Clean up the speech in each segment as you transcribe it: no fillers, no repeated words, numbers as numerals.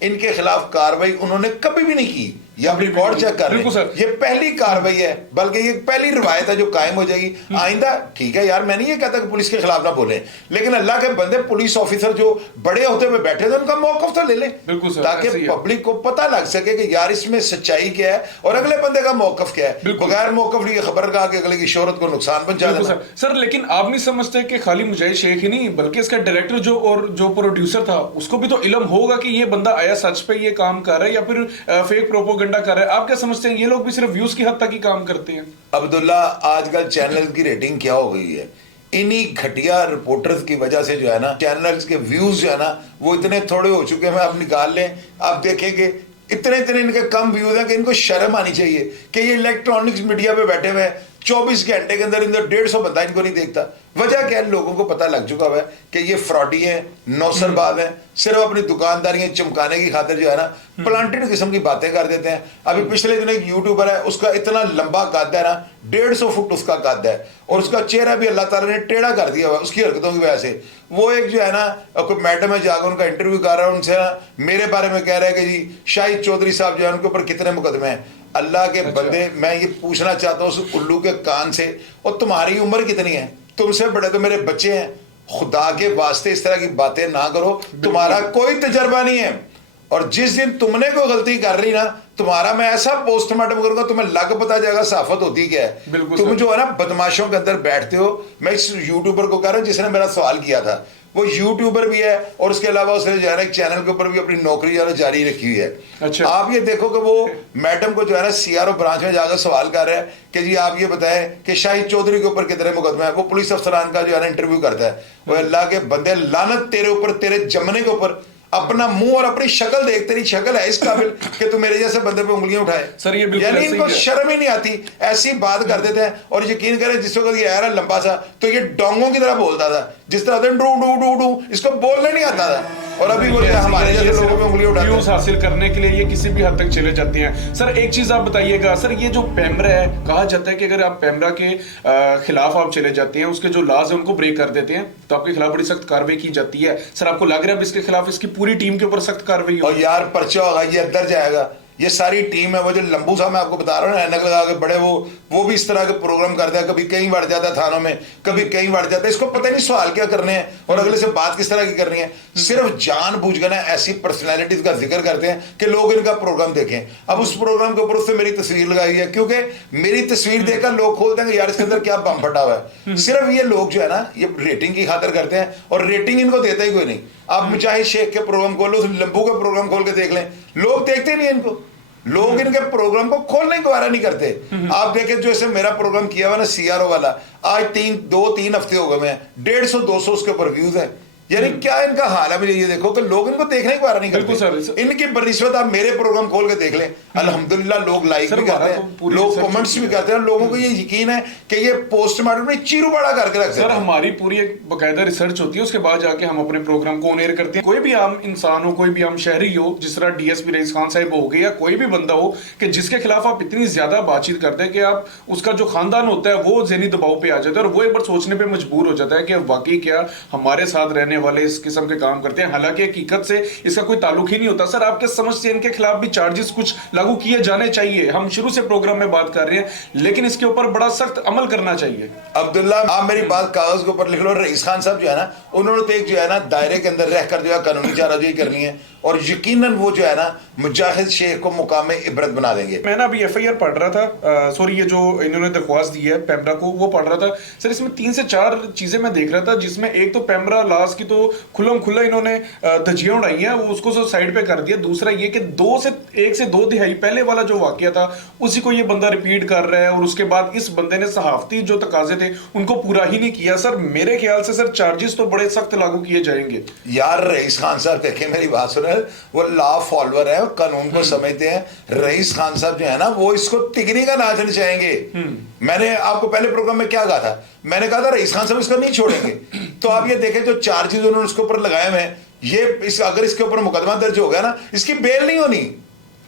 ان کے خلاف کاروائی انہوں نے کبھی بھی نہیں کی. یہ آپ ریکارڈ چیک کر رہے ہیں, یہ پہلی کاروائی ہے, بلکہ یہ پہلی روایت ہے جو قائم ہو جائے گی. آئندہ ٹھیک ہے یار, میں نہیں یہ کہتا کہ پولیس کے خلاف نہ بولیں, لیکن اللہ کے بندے پولیس آفیسر جو بڑے ہوتے ہوئے بیٹھے تھے ان کا موقف تو لے لیں, تاکہ پبلک کو پتہ لگ سکے کہ یار اس میں سچائی کیا ہے اور اگلے بندے کا موقف کیا ہے. بغیر موقف لیے خبر کا کہ اگلے کی شہرت کو نقصان پہنچا دینا. سر لیکن آپ نہیں سمجھتے کہ خالی مجاہد شیخ ہی نہیں بلکہ اس کا ڈائریکٹر جو پروڈیوسر تھا اس کو بھی تو علم ہوگا کہ یہ بندہ آیا سچ پہ یہ کام کر رہا ہے یا پھر فیک پروپوگنڈا کر رہا ہے. آپ کیا سمجھتے ہیں یہ لوگ بھی صرف ویوز کی حد تک ہی کام کرتے ہیں؟ عبداللہ آج کل چینل کی ریٹنگ کیا ہو گئی ہے, انہی گھٹیا رپورٹرز کی وجہ سے جو ہے نا چینلز کے ویوز جو ہے نا وہ اتنے تھوڑے ہو چکے ہیں. آپ نکال لیں, آپ دیکھیں کہ اتنے ان کے کم ویوز ہیں کہ ان کو شرم آنی چاہیے کہ یہ الیکٹرانکس میڈیا پہ بیٹھے ہوئے ہیں, 24 گھنٹے کے اندر 150 بندہ ان کو نہیں دیکھتا. وجہ کیا ہے؟ لوگوں کو پتہ لگ چکا ہوا ہے کہ یہ فراڈی ہیں, نوسر باز ہیں, صرف اپنی دکانداریاں چمکانے کی خاطر جو ہے نا پلانٹڈ قسم کی باتیں کر دیتے ہیں. ابھی پچھلے دن ایک یوٹیوبر ہے, اس کا اتنا لمبا قد ہے نا 150 فٹ اس کا قد ہے, اور اس کا چہرہ بھی اللہ تعالیٰ نے ٹیڑھا کر دیا ہوا ہے اس کی حرکتوں کی وجہ سے. وہ ایک جو ہے نا کوئی میڈم ہے جا کر ان کا انٹرویو کر رہا ہے, ان سے میرے بارے میں کہہ رہا ہے کہ جی شاہد چودھری صاحب جو ہے ان کے اوپر کتنے مقدمے ہیں. اللہ کے بندے, میں یہ پوچھنا چاہتا ہوں اس الو کے کان سے, اور تمہاری عمر کتنی ہے؟ تم سے بڑے تو میرے بچے ہیں. خدا کے واسطے اس طرح کی باتیں نہ کرو, تمہارا کوئی تجربہ نہیں ہے, اور جس دن تم نے کوئی غلطی کر لی نا تمہارا میں ایسا پوسٹ مارٹم کروں گا تمہیں لگ پتا جائے گا صحافت ہوتی کیا ہے. تم جو ہے نا بدماشوں کے اندر بیٹھتے ہو. میں اس یوٹیوبر کو کہہ رہا ہوں جس نے میرا سوال کیا تھا, وہ یوٹیوبر بھی ہے اور اس کے علاوہ اس نے جو ہے نا ایک چینل کے اوپر بھی اپنی نوکری جو ہے جاری رکھی ہوئی ہے. آپ یہ دیکھو کہ وہ میڈم کو جو ہے نا CRO برانچ میں جا کر سوال کر رہے ہیں کہ جی آپ یہ بتائیں کہ شاہد چودھری کے اوپر کتنے مقدمے ہیں. وہ پولیس افسران کا جو ہے نا انٹرویو کرتا ہے. وہ اللہ کے بندے, لعنت تیرے اوپر, تیرے جمنے کے اوپر. اپنا منہ اور اپنی شکل دیکھ, تیری شکل ہے اس قابل کہ تو میرے جیسے بندے پہ انگلیاں اٹھائے. سر یہ بالکل یعنی ان کو شرم ہی نہیں آتی, ایسی بات کر دیتے ہیں. اور یقین کریں جس وقت یہ آیا نا لمبا سا تو یہ ڈونگوں کی طرح بولتا تھا, جس طرح ڈو ڈو ڈو ڈو, اس کو بولنے نہیں آتا تھا. اور ابھی وہ ہمارے جیسے لوگوں پہ انگلی اٹھاتے ہیں. ویوز حاصل کرنے کے لیے یہ کسی بھی حد تک چلے جاتے ہیں. سر ایک چیز آپ بتائیے گا, سر یہ جو پیمرا ہے, کہا جاتا ہے کہ اگر آپ پیمرا کے خلاف آپ چلے جاتے ہیں, اس کے جو لاز ہیں ان کو بریک کر دیتے ہیں تو آپ کے خلاف بڑی سخت کارروائی کی جاتی ہے. سر آپ کو لگ رہا ہے اب اس کے خلاف اس کی پوری ٹیم کے اوپر سخت کارروائی ہوگی؟ اور یار پرچہ ہوگا, یہ اندر جائے گا, یہ ساری ٹیم ہے. وہ جو لمبو صاحب میں آپ کو بتا رہا ہوں نا اینک لگا کے بڑے, وہ بھی اس طرح کے پروگرام کرتا ہے. کبھی کہیں بڑھ جاتا ہے تھانوں میں, کبھی کہیں بڑھ جاتا ہے. اس کو پتہ نہیں سوال کیا کرنے ہیں اور اگلے سے بات کس طرح کی کرنی ہے. صرف جان بوجھ کر ایسی پرسنالٹیز کا ذکر کرتے ہیں کہ لوگ ان کا پروگرام دیکھیں. اب اس پروگرام کے اوپر اس سے میری تصویر لگائی ہے, کیونکہ میری تصویر دیکھ کر لوگ کھولتے ہیں کہ یار اس کے اندر کیا بم پھٹا ہوا ہے. صرف یہ لوگ جو ہے نا یہ ریٹنگ کی خاطر کرتے ہیں, اور ریٹنگ ان کو دیتا ہی کوئی نہیں. آپ مجاہد شیخ کے پروگرام کھول لو, لمبو کے پروگرام کھول کے دیکھ لیں, لوگ دیکھتے نہیں ان کو. لوگ ان کے پروگرام کو کھولنے کو گوارا نہیں کرتے. آپ دیکھیں جو اسے میرا پروگرام کیا ہوا نا CRO والا, آج 2-3 ہفتے ہو گئے میں, 150-200 اس کے اوپر ویوز ہیں. یعنی کیا ان کا حال ہے, مجھے یہ دیکھو کہ لوگ ان کو دیکھنے کو گوارا نہیں کرتے. ان کی بنسبت آپ میرے پروگرام کھول کے دیکھ لیں, الحمدللہ لوگ لائک بھی کرتے ہیں, لوگ کمنٹس بھی کرتے ہیں, لوگوں کو یہ یقین ہے کہ یہ پوسٹ مارٹم میں چیرو بڑا کر کے رکھتے ہیں. سر ہماری پوری ایک باقاعدہ ریسرچ ہوتی ہے, اس کے بعد جا کے ہم اپنے پروگرام کو آن ایئر کرتے ہیں. کوئی بھی عام انسان ہو, کوئی بھی عام شہری ہو, جس طرح DSP رئیس خان صاحب ہو گئے یا کوئی بھی بندہ ہو کہ جس کے خلاف آپ اتنی زیادہ بات چیت کرتے ہیں کہ آپ اس کا جو خاندان ہوتا ہے وہ ذہنی دباؤ پہ آ جاتا ہے, اور وہ ایک بار سوچنے پہ مجبور ہو جاتا ہے کہ واقعی کیا ہمارے ساتھ رہنے والے اس قسم کے کام کرتے ہیں, حالانکہ حقیقت سے اس کا کوئی تعلق ہی نہیں ہوتا. سر آپ کے سمجھ سے ان کے خلاف بھی چارجز کچھ لاگو کیے جانے چاہیے. ہم شروع سے پروگرام میں بات کر رہے ہیں, لیکن اس کے اوپر بڑا سخت عمل کرنا چاہیے. عبداللہ آپ میری بات کاغذ کے اوپر لکھ لو. رئیس خان صاحب جو ہے نا انہوں نے تو ایک جو ہے نا دائرے کے اندر رہ کر جو ہے قانونی چارہ کرنی ہے, اور یقیناً وہ جو ہے نا مجاہد شیخ کو مقام عبرت بنا دیں گے. میں نا ابھی FIR پڑھ رہا تھا, سوری یہ جو انہوں نے درخواست دی ہے پیمرا کو, وہ پڑھ رہا تھا. سر اس میں 3 سے 4 چیزیں میں دیکھ رہا تھا, جس میں ایک تو پیمرا لاز کی تو کھلم کھلا انہوں نے دھجیاں اڑائی ہیں, اس کو سائڈ پہ کر دیا. دوسرا یہ کہ 1 سے 2 دہائی پہلے والا جو واقعہ تھا اسی کو یہ بندہ ریپیٹ کر رہا ہے, اور اس کے بعد اس بندے نے صحافتی جو تقاضے تھے ان کو پورا ہی نہیں کیا. سر میرے خیال سے سر چارجز تو بڑے سخت لاگو کیے جائیں گے. یار رئیس خان صاحب دیکھیں میری بات سنیں, وہ لا فالوور ہے, قانون کو سمجھتے ہیں. رئیس خان صاحب جو ہے نا وہ اس کو تگنی کا ناچنا چاہیں گے. میں نے آپ کو پہلے پروگرام میں کیا کہا تھا, میں نے کہا تھا رئیس خان صاحب اس کو نہیں چھوڑیں گے. تو آپ یہ دیکھیں جو چارجز انہوں نے اس کے اوپر لگائے ہوئے ہیں, یہ اگر اس کے اوپر مقدمہ درج ہو گیا نا اس کی بیل نہیں ہونی.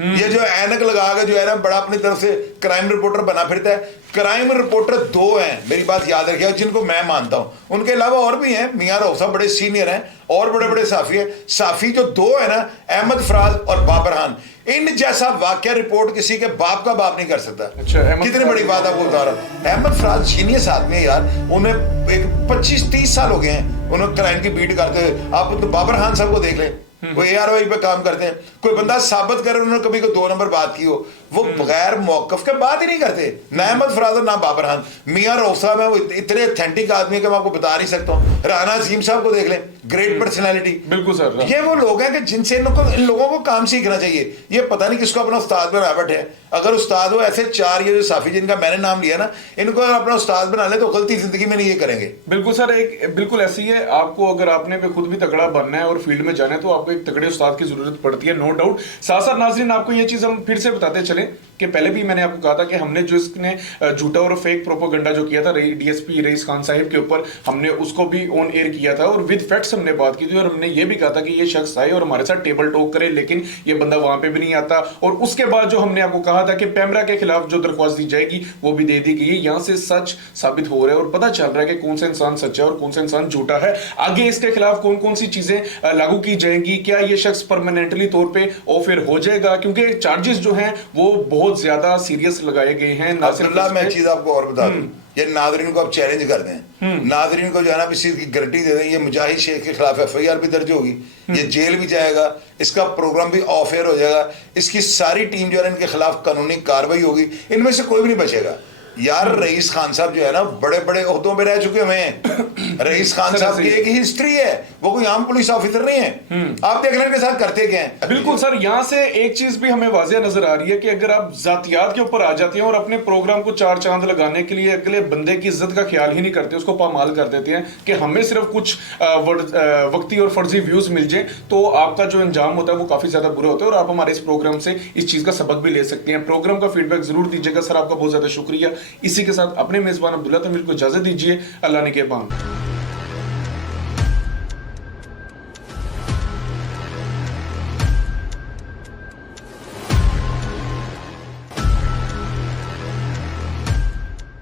یہ جو اینک لگا کے جو ہے نا بڑا اپنی طرف سے کرائم رپورٹر بنا پھرتا ہے. کرائم رپورٹر 2 ہیں, میری بات یاد رکھیے, جن کو میں مانتا ہوں. ان کے علاوہ اور بھی ہیں, میاں روسا بڑے سینئر ہیں اور بڑے بڑے صحافی ہیں. صحافی جو 2 ہیں نا, احمد فراز اور بابر خان, ان جیسا واقعہ رپورٹ کسی کے باپ کا باپ نہیں کر سکتا. کتنی بڑی بات آپ کو بتا رہا ہوں. احمد فراز جینیس آدمی ہے یار, انہیں ایک 25-30 سال ہو گئے ہیں انہوں کرائم کی بیٹ کرتے ہوئے. آپ بابر خان صاحب کو دیکھ لیں, وہ AROI پہ کام کرتے ہیں. کوئی بندہ ثابت کرے انہوں نے کبھی کوئی 2 نمبر بات کی ہو, وہ بغیر موقف کے بات ہی نہیں کرتے. نہ احمد فراز اور نہ بابر خان. میاں روسا میں وہ اتنے اتھینٹک آدمی ہے کہ میں آپ کو بتا نہیں سکتا ہوں. رانا عظیم صاحب کو دیکھ لیں, گریٹ پرسنالٹی. بالکل سر, یہ وہ لوگ ہیں کہ جن سے ان لوگوں کو کام سیکھنا چاہیے. یہ پتہ نہیں کس کو اپنا استاد بنا بیٹھے. اگر استاد ہو ایسے 4 یہ جو صحافی جن کا میں نے نام لیا نا, ان کو اپنا استاد بنا لے تو غلطی زندگی میں نہیں یہ کریں گے. بالکل سر, ایک بالکل ایسی ہے. آپ کو اگر آپ نے خود بھی تگڑا بننا ہے اور فیلڈ میں جانا ہے تو آپ کو ایک تگڑے استاد کی ضرورت پڑتی ہے, نو ڈاؤٹ. ساتھ ساتھ ناظرین آپ کو یہ چیز ہم پھر سے بتاتے چلیں کہ پہلے بھی میں نے آپ کو کہا تھا کہ ہم نے جو اس نے جھوٹا اور فیک پروپوگنڈا جو کیا تھا DSP رئیس خان صاحب کے اوپر, ہم نے اس کو بھی آن ایئر کیا تھا اور ود فیکٹس ہم نے بات کی تھی. اور ہم نے یہ بھی کہا تھا کہ یہ شخص آئے اور ہمارے ساتھ ٹیبل ٹاک کرے, لیکن یہ بندہ وہاں پہ بھی نہیں آتا. اور اس کے بعد جو ہم نے آپ کو کہا تھا کہ پیمرا کے خلاف جو درخواست دی جائے گی وہ بھی دے دی گئی. یہاں سے سچ ثابت ہو رہا ہے اور پتہ چل رہا ہے کہ کون سا انسان سچا ہے اور کون سا انسان جھوٹا ہے. آگے اس کے خلاف کون کون سی چیزیں لاگو کی جائیں گی, کیا یہ شخص پرماننٹلی طور پہ آف ایئر ہو جائے گا, کیونکہ چارجز جو ہیں وہ بہت زیادہ سیریس لگائے گئے ہیں. عبداللہ میں چیز آپ کو اور بتا دوں, یہ ناظرین کو آپ چیلنج کر دیں, ناظرین کو جو ہے نا اس چیز کی گارنٹی دے دیں. یہ مجاہد شیخ کے خلاف FIR بھی درج ہوگی, یہ جیل بھی جائے گا, اس کا پروگرام بھی آف ایئر ہو جائے گا. اس کی ساری ٹیم جو ہے نا ان کے خلاف قانونی کاروائی ہوگی. ان میں سے کوئی بھی نہیں بچے گا. یار رئیس خان صاحب جو ہے نا بڑے بڑے عہدوں پہ رہ چکے ہوئے ہیں. رئیس خان صاحب کی ایک ہسٹری ہے, وہ کوئی عام پولیس آفیسر نہیں ہے. آپ دیکھ لیں ان کے ساتھ کرتے کیا ہیں. بالکل سر, یہاں سے ایک چیز بھی ہمیں واضح نظر آ رہی ہے کہ اگر آپ ذاتیات کے اوپر آ جاتے ہیں اور اپنے پروگرام کو 4 چاند لگانے کے لیے اگلے بندے کی عزت کا خیال ہی نہیں کرتے, اس کو پامال کر دیتے ہیں کہ ہمیں صرف کچھ وقتی اور فرضی ویوز مل جائیں, تو آپ کا جو انجام ہوتا ہے وہ کافی زیادہ برا ہوتا ہے. اور آپ ہمارے اس پروگرام سے اس چیز کا سبق بھی لے سکتے ہیں. پروگرام کا فیڈ بیک ضرور دیجیے گا. سر آپ کا بہت زیادہ شکریہ. اسی کے ساتھ اپنے میزبان عبداللہ تنویر کو اجازت دیجیے. اللہ نگہبان.